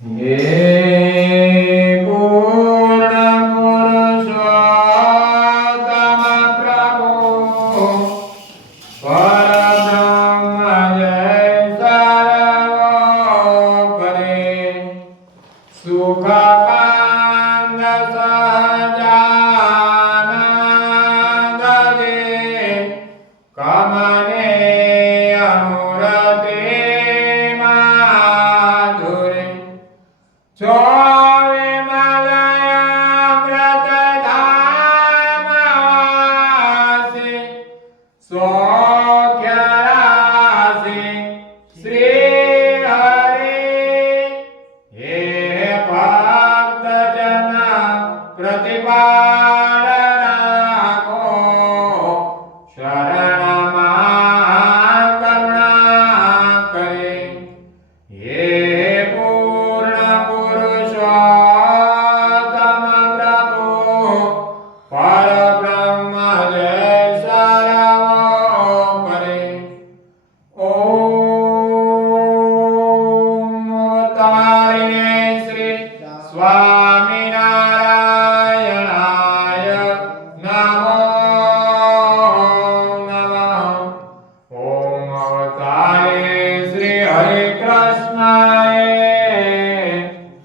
હે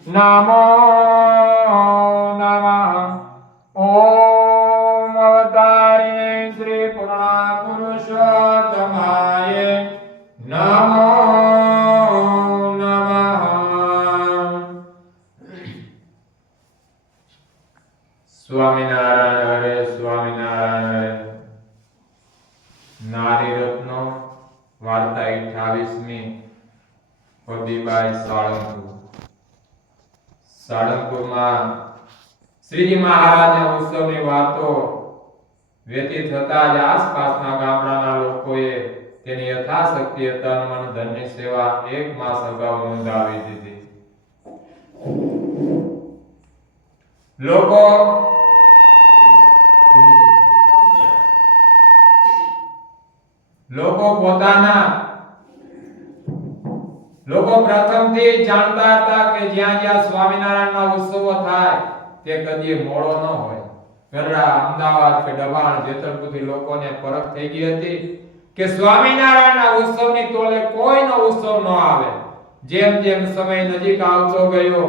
નમો નમ ઓમ અવતારે શ્રી પૂર્ણા પુરુષોત્તમાય નમો સ્વામિનારાયણ હરે સ્વામિનારાયણ હરે નારી રત્નો વાર્તા અઠાવીસમી હોદીબાઈ સાળંગપુર. સાળંગપુરમાં શ્રીજી મહારાજના ઉત્સવની વાતો વ્યતીત થતા જ આસપાસના ગામડાના લોકોએ તેની યથાશક્તિ તન મન ધનની સેવા એક માસ અગાઉ નોંધાવી દીધી. લોકો લોકો પોતાના લોકો પ્રથમથી જાણતા હતા કે જ્યાં જ્યાં સ્વામિનારાયણના ઉત્સવો થાય, તે કદી મોડો ન હોય. ગરડા, અમદાવાદ કે દબાણ જેતરપુરથી લોકોને પરખ થઈ ગઈ હતી કે સ્વામિનારાયણના ઉત્સવની તોલે કોઈનો ઉત્સવ ન આવે. જેમ જેમ સમય નજીક આવતો ગયો,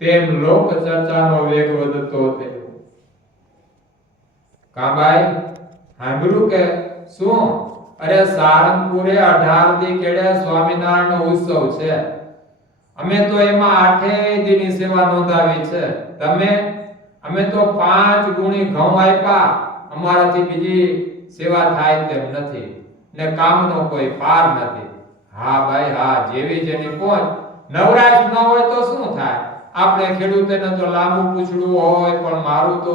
તેમ લોક ચર્ચાનો વેગ વધતો થયો કાબાઈ, સાંભળ્યું કે શું? અરે સારંગપુરે 18 થી કેડે સ્વામિનારાયણ ઉત્સવ છે. અમે તો એમાં આઠે દીની સેવા નોંધાવી છે. તમે, અમે તો પાંચ ગુણી ઘઉં આપ્યા. અમારાથી બીજી સેવા થાય તેમ નથી. ને કામનો કોઈ પાર નથી. હા ભાઈ, હા, જેવી જેની પહોંચ નવરાશ ન હોય તો શું થાય? આપણે ખેડૂતોને તો લાંબુ પૂછડું હોય, પણ મારું તો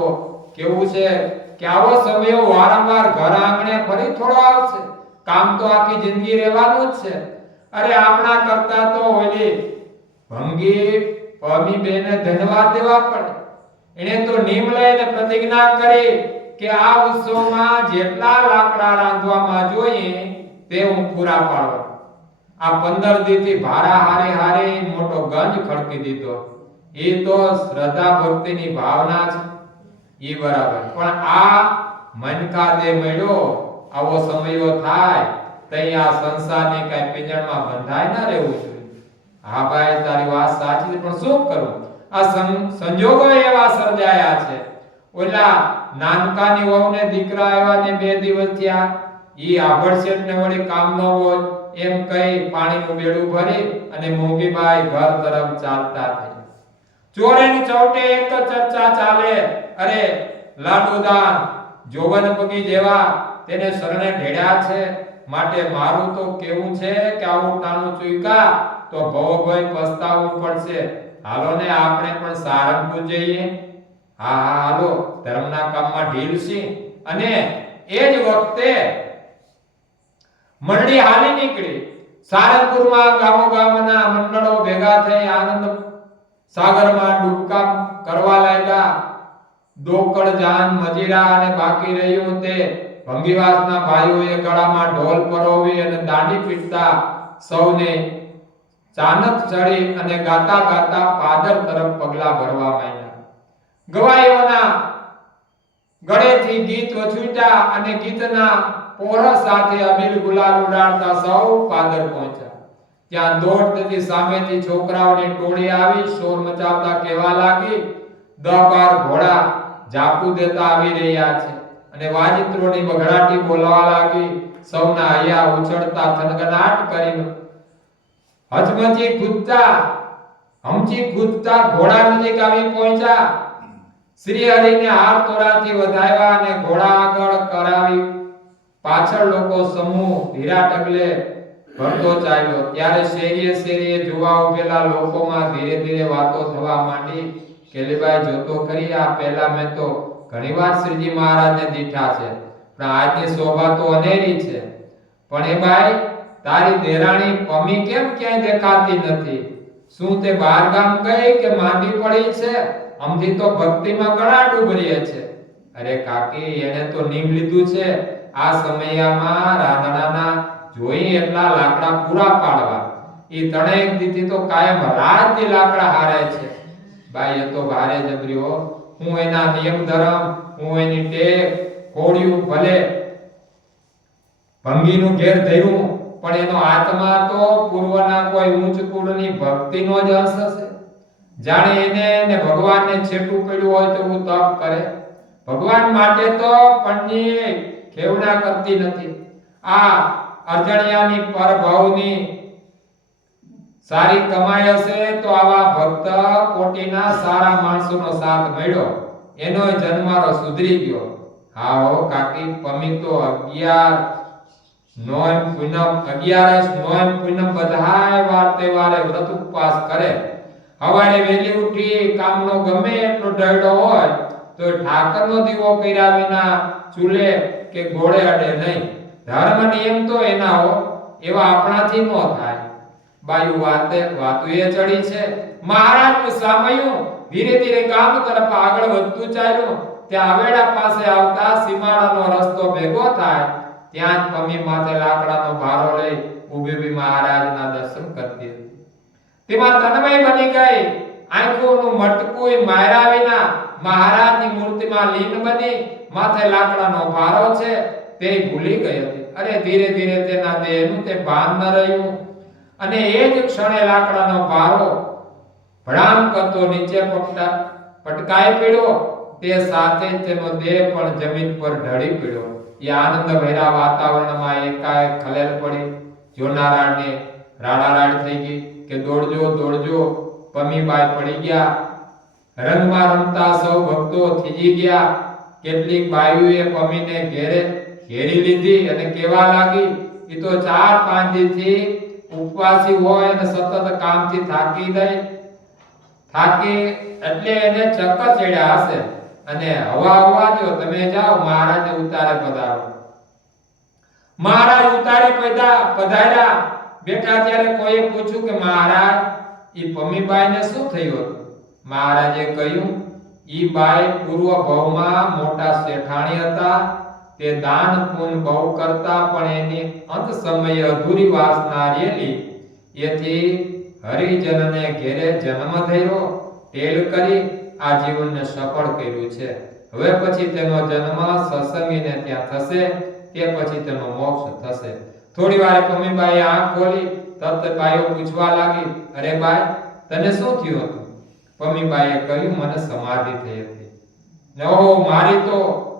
કેવું છે? કે આવો સમયો વારંવાર ઘર આંગણે ફરી થોડો આવશે. કામ તો આખી જિંદગી રહેવાનું જ છે. અરે આપણા કરતા તો ઓલી ભંગી પમી બેને ધન્યવાદ દેવા પડે. એણે તો નિયમ લઈને પ્રતિજ્ઞા કરી કે આ ઉત્સવમાં જેટલા લાકડા રાંધવામાં જોઈએ તે હું પૂરા પાડવા આ પંદર દીથી ભારા હારે હારે મોટો ગંજ ખડકી દીધો. એ તો શ્રદ્ધા ભક્તિની ભાવના છે. ઈ બરાબર. પણ આ મનકા દે મળ્યો, આવો સમયો થાય, તઈ આ સંસારની કઈ પિંજણમાં બંધાય ના રહેવું જોઈએ. હા ભાઈ, તારી વાત સાચી પણ શું કરું? આ સંજોગો એવા સર્જાયા છે. ઓલા નાનકાની વહુને દીકરા આવ્યા ને બે દિવસ થયા. ઈ આભડશેઠ ને વળી કામ ન હોય, એમ કઈ પાણીનું બેડું ભરી અને મોંઘીબાઈ ઘર તરફ ચાલતા થઈ. ચોરેની ચોટે એક જ ચર્ચા ચાલે. અરે, લાડુદાન, જોવન પગી જેવા તેને શરણે ઢેડ્યા છે. માટે મારું તો કેવું છે કે આવું તાનું ચૂકા તો ભવભય પસ્તાવું પડશે. હાલો ને, આપણે પણ સારંગપુર જઈએ. હા હા, હાલો, ધર્મના કામમાં ઢીલ છી અને એ જ વખતે મંડળી હાલી નીકળી. સારંગપુરમાં ગામો ગામના મંડળો ભેગા થઈ આનંદ સાગરમાં ડૂબકા કરવા લાગ્યા. ડોકળ, જાન, મજીરા અને બાકી રહ્યું તે ભંગીવાસના ભાઈઓએ ગળામાં ઢોલ પરોવી અને દાંડી પીટતા સૌને ચાનક ચડી અને ગાતા ગાતા પાદર તરફ પગલા ભરવા માંડ્યા. ગવાયોના ગળેથી ગીત વછૂટ્યા અને ગીતના પોરસ સાથે અબીલ ગુલાલ ઉડાડતા સૌ પાદર પહોંચ્યા. ત્યાં દોડતી સામેથી છોકરાઓની ટોળી આવી શોર મચાવતા કહેવા લાગી દહ બાર ઘોડા જાપુ દેતા આવી રહ્યા છે. અને વાજિત્રોની બઘડાટી બોલવા લાગી, સૌના હૈયા ઉછળતા થનગનાટ કરીને. હચમચી કૂદતા હમચી કૂદતા ઘોડા નજીક આવી પહોંચ્યા. શ્રી હરિને હાર તોરાથી વધાવ્યા અને ઘોડા આગળ કરાવી. પાછળ લોકો સમૂહ ધીરા ટગલે ભરતો ચાલ્યો. ત્યારે શેરીએ શેરીએ જોવા ઉભેલા લોકોમાં ધીરે ધીરે વાતો થવા માંડી. કેલીબાઈ જોતો કરી, આ પહેલા મેં તો ઘણીવાર શ્રીજી મહારાજને દીઠા છે, પણ આજની શોભા તો અનેરી છે. પણ એ ભાઈ તારી દેરાણી પમી કેમ ક્યાંય દેખાતી નથી? શું તે બહાર ગામ ગઈ કે માંદી પડી છે? અમથી તો ભક્તિમાં ઘણા ડૂબરીએ છે. અરે કાકી, એને તો નીમ લીધું છે. આ સમયમાં રાંધણાના જોઈ એટલા લાકડા પૂરા પાડવા. એ ત્રણેક દીથી તો કાયમ રાતથી લાકડા હારે છે. ભાઈ, એ તો ભારે જબરીઓ હું એના નિયમ ધર્મ, હું એની ટેક કોડિયું ભલે ભંગીનું ઘેર ધર્યું, પણ એનો આત્મા તો પૂર્વના કોઈ ઊંચ કુળની ભક્તિનો જ અંશ હશે. જાણે એને ને ભગવાનને છેટું પડ્યું હોય તો હું તપ કરે. ભગવાન માટે તો પણની ખેવડા કરતી નથી. આ અર્જણિયાની પરભાવની સારી કમાઈ હશે તો આવા ભક્ત કોટીના સારા માણસોનો સાથ મળ્યો. એનો જન્મારો સુધરી ગયો. હા હો કાકી, પમી તો 11 નોમ પૂનમ 11 નોમ પૂનમ, બધાય વાર તહેવારે વ્રત ઉપવાસ કરે. હવારે વેલી ઉઠી કામનો ગમે એટલો ડરડો હોય, તો ઠાકરનો દીવો કર્યા વિના ચૂલે કે ઘોડે અડે નહીં. ધર્મ નિયમ તો એના હો એવા આપણાથી ન થાય. બાયુ વાતે, વાતુ એ ચડી છે. મહારાજનું સામયું, ધીરે ધીરે ગામ તરફ આગળ વધતું ચાલ્યું. ત્યાં આવેડા પાસે આવતા સીમાડાનો રસ્તો ભેગો થાય. ત્યાં પમી માથે લાકડાનો ભારો લઈ ઊભી મહારાજના દર્શન કરતી હતી. તેમાં તન્મય બની ગઈ. આંખોનું મટકું માયરા વિના મહારાજની મૂર્તિમાં લીન બની. માથે લાકડાનો ભારો છે. તે ભૂલી ગઈ હતી. અરે ધીરે ધીરે તેના દેહનું તે ભાન ન રહ્યું. અને એ જ ક્ષણે લાકડાનો ભારો ભડામ કરતો નીચે પટકા પટકાઈ પડ્યો. તે સાથે તેનો દેહ પણ જમીન પર ઢળી પડ્યો. એ આનંદ ભર્યા વાતાવરણમાં એકાએક ખલેલ પડી. જોનારાને રાડારાડ થઈ ગઈ કે દોડજો દોડજો. પમીબાઈ પડી ગયા. રંગમાં રમતા સૌ ભક્તો થીજી ગયા. કેટલીક બાયુએ પમીને ઘેરે ઘેરી લીધી અને કેવા લાગી એ તો ચાર પાંચથી ઉપવાસી હોય અને સતત કામથી થાકી જાય. થાકી એટલે એને ચક્કર ચડ્યા હશે. અને હવા હવા જો, તમે જાઓ મહારાજ ઉતારે પધારો. મહારાજ ઉતારે પધા, પધાર્યા. બેઠા ત્યારે કોઈએ પૂછ્યું કે મહારાજ, ઈ પમીબાઈને શું થયું મહારાજે કહ્યું, ઈ બાઈ પૂર્વ ભવમાં મોટા શેઠાણી હતા. તે દાન પુન બહુ કરતા પણ એની અંત સમયે અધૂરી વાસના રહેલી એથી હરિજનને ઘેરે જન્મ થયો. તેલ કરી આ જીવનને સફળ કર્યું છે. હવે પછી તેનો જન્મ સસમીને ત્યાં થશે. તે પછી તેનો મોક્ષ થશે. થોડી વાર પમીબાઈ આંખ ખોલી, તરત બાઈઓ પૂછવા લાગી, અરે બાઈ તને શું થયું હતું? પમીબાઈએ કહ્યું, મને સમાધિ થઈ હતી. ઓહો, મારી તો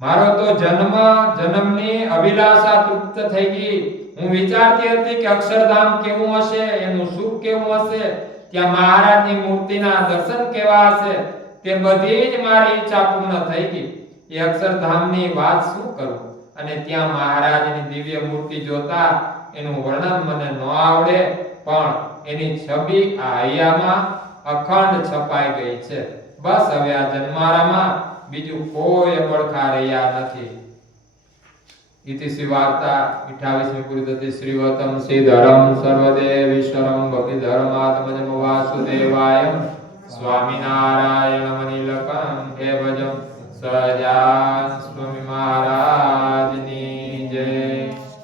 મારો તો જન્મ, જન્મની અભિલાષા તૃપ્ત થઈ ગઈ. હું વિચારતી હતી કે અક્ષરધામ કેવું હશે, એનું સુખ કેવું હશે? ત્યાં મહારાજની મૂર્તિના દર્શન કેવા હશે? તે બધી જ મારી ઈચ્છા પૂર્ણ થઈ ગઈ. એ અક્ષરધામની વાત શું કરું? અને ત્યાં મહારાજની દિવ્ય મૂર્તિ જોતા એનું વર્ણન મને ન આવડે, પણ એની છબી આ હૈયામાં અખંડ છપાઈ ગઈ છે. બસ હવે આ જન્મારામાં બીજું કોઈ પડખા રહ્યા નથી इति श्री वार्ता 28મી પૂરી થતી શ્રીવતમ શ્રીધરમ સર્વદેવીશ્વરમ ભક્તિ ધર્માત્મજમ વાસુદેવાય સ્વામિનારાયણ મનિલકમ હે ભજમ સહજાન સ્વામી મહારાજ